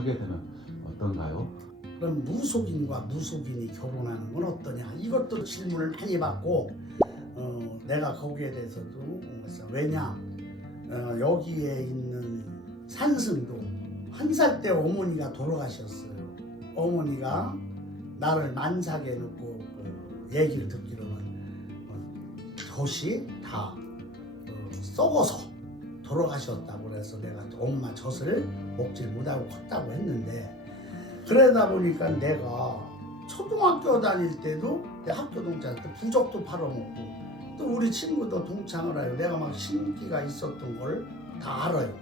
하게 되면 어떤가요? 그럼 무속인과 무속인이 결혼하는 건 어떠냐? 이것도 질문을 많이 받고 내가 거기에 대해서도 왜냐? 여기에 있는 산승도 한 살 때 어머니가 돌아가셨어요. 어머니가 나를 만삭에 놓고 얘기를 듣기로는 젖이 다 썩어서 돌아가셨다고 그래서 내가 엄마 젖을 먹질 못하고 컸다고 했는데, 그러다 보니까 내가 초등학교 다닐 때도 내 학교 동창 때 부적도 팔아먹고 또 우리 친구도 동창을 해요. 내가 막 신기가 있었던 걸 다 알아요.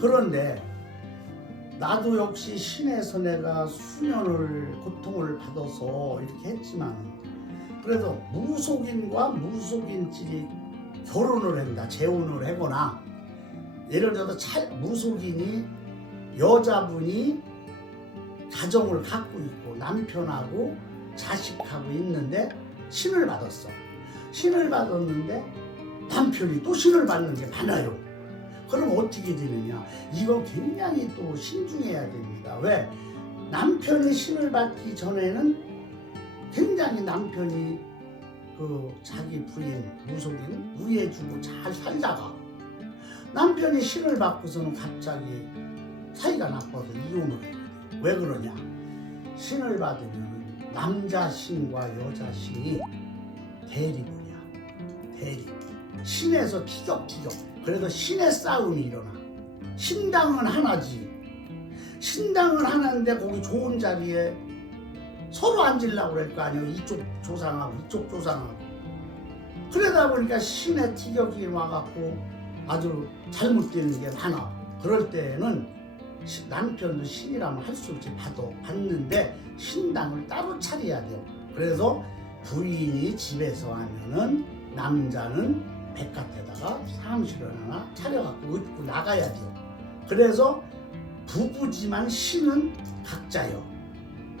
그런데 나도 역시 신에서 내가 수년을 고통을 받아서 이렇게 했지만, 그래도 무속인과 무속인끼리 결혼을 한다, 재혼을 하거나, 예를 들어서 무속인이 여자분이 가정을 갖고 있고 남편하고 자식하고 있는데 신을 받았어. 신을 받았는데 남편이 또 신을 받는 게 많아요. 그럼 어떻게 되느냐? 이거 굉장히 또 신중해야 됩니다. 왜? 남편이 신을 받기 전에는 굉장히 남편이 자기 부인 무속인 우애해주고 잘 살다가 남편이 신을 받고서는 갑자기 사이가 나빠서 이혼을 해요. 왜 그러냐? 신을 받으면 남자 신과 여자 신이 대립이야. 대립. 신에서 티격태격. 그래서 신의 싸움이 일어나. 신당은 하나지. 신당은 하나인데 거기 좋은 자리에 서로 앉으려고 그럴 거 아니에요. 이쪽 조상하고 이쪽 조상하고. 그러다 보니까 신의 티격이 와갖고 아주 잘못되는 게 많아. 그럴 때는 남편도 신이라면 할 수 없지. 받는데 신당을 따로 차려야 돼요. 그래서 부인이 집에서 하면은 남자는 백갓에다가 사무실을 하나 차려갖고 얻고 나가야 돼요. 그래서 부부지만 신은 각자요.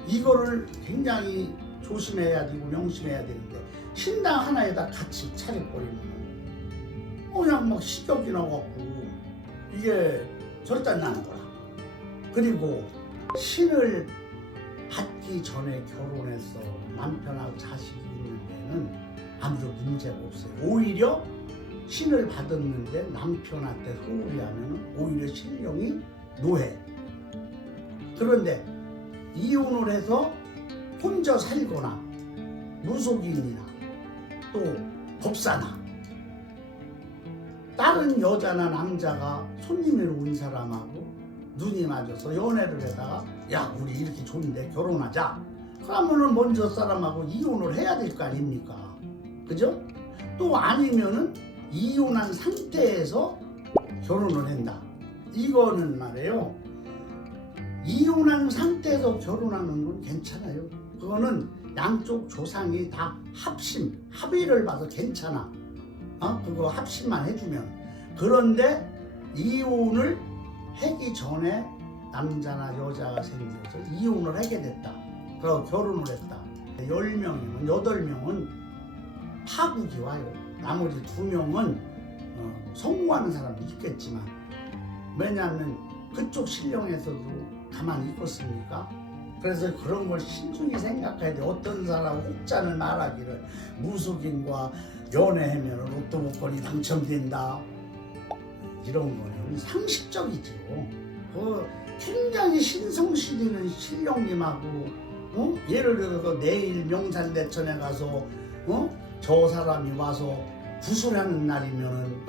이거를 굉장히 조심해야 되고 명심해야 되는데, 신당 하나에다 같이 차려버리면 그냥 막 식욕이 나갖고 이게 절단 나는 거라. 그리고 신을 받기 전에 결혼해서 남편하고 자식이 있는 데는 아무도 문제가 없어요. 오히려 신을 받았는데 남편한테 소홀히 하면 오히려 신령이 노해. 그런데 이혼을 해서 혼자 살거나 무속인이나 또 법사나 다른 여자나 남자가 손님으로 온 사람하고 눈이 맞아서 연애를 하다가 야 우리 이렇게 좋은데 결혼하자, 그러면은 먼저 사람하고 이혼을 해야 될 거 아닙니까? 그죠? 또 아니면은 이혼한 상태에서 결혼을 한다. 이거는 말이에요, 이혼한 상태에서 결혼하는 건 괜찮아요. 그거는 양쪽 조상이 다 합의를 봐서 괜찮아. 그거 합심만 해주면. 그런데 이혼을 하기 전에 남자나 여자가 생겨서 이혼을 하게 됐다. 그리고 결혼을 했다. 10명이면 8명은 파국이 와요. 나머지 2명은 성공하는 사람도 있겠지만, 왜냐하면 그쪽 신령에서도 가만히 있겠습니까? 그래서 그런 걸 신중히 생각해야 돼. 어떤 사람 혹자는 말하기를 무속인과 연애하면 로또 복권이 당첨된다, 이런 거는 상식적이죠. 굉장히 신성시리는 신령님하고 예를 들어서 내일 명산대천에 가서 저 사람이 와서 구슬하는 날이면은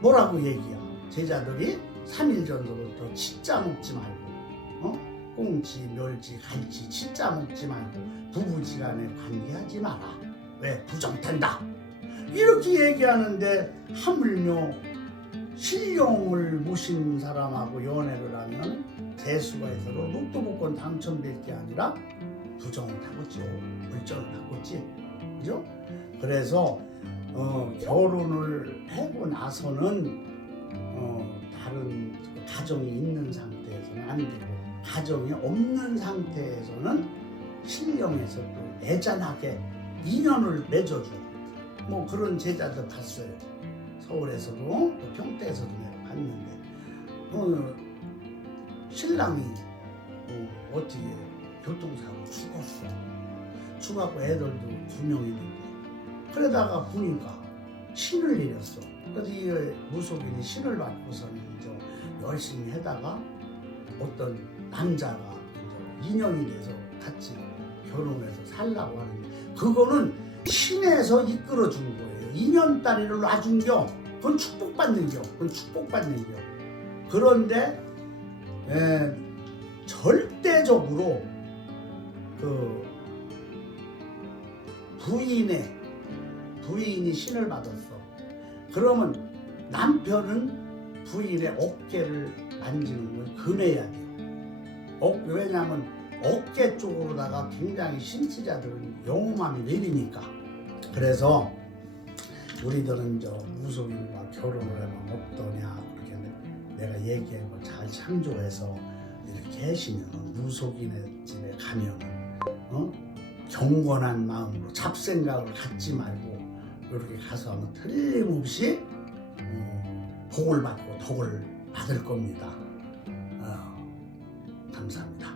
뭐라고 얘기야? 제자들이 3일 전서부터 진짜 먹지 말고 꽁치, 멸치, 갈치 진짜 먹지 말고 부부지간에 관계하지 마라. 왜? 부정탄다. 이렇게 얘기하는데 하물며 신령을 모신 사람하고 연애를 하면 재수가 있어서 로또 복권 당첨될 게 아니라 부정을 하겠죠. 물정을 하겠지. 그죠? 그래서 결혼을 하고 나서는 다른 가정이 있는 상태에서는 안 되고, 가정이 없는 상태에서는 신령에서 또 애잔하게 인연을 맺어줘. 뭐 그런 제자들 봤어요. 서울에서도 또 평택에서도 내가 봤는데 신랑이 어떻게 교통사고 죽었어. 죽었고 애들도 2명 있는데 그러다가 보니까 신을 내렸어. 그래서 이 무속인이 신을 받고서는 이제 열심히 하다가 어떤 남자가 이제 인연이 돼서 같이 결혼해서 살라고 하는데 그거는 신에서 이끌어 준 거예요. 인연따리를 놔준겨. 그건 축복받는겨. 그건 축복받는겨. 그런데 절대적으로 그 부인이 신을 받았어. 그러면 남편은 부인의 어깨를 만지는 걸 금해야 돼요. 왜냐하면 어깨 쪽으로다가 굉장히 신치자들은 영험함이 내리니까. 그래서 우리들은 저 무속인과 결혼을 하면 어떠냐 그렇게 내가 얘기한 거 잘 참조해서 이렇게 하시면 무속인의 집에 가면 경건한 마음으로 잡생각을 갖지 말고 이렇게 가서 하면 틀림없이 복을 받고 덕을 받을 겁니다. 감사합니다.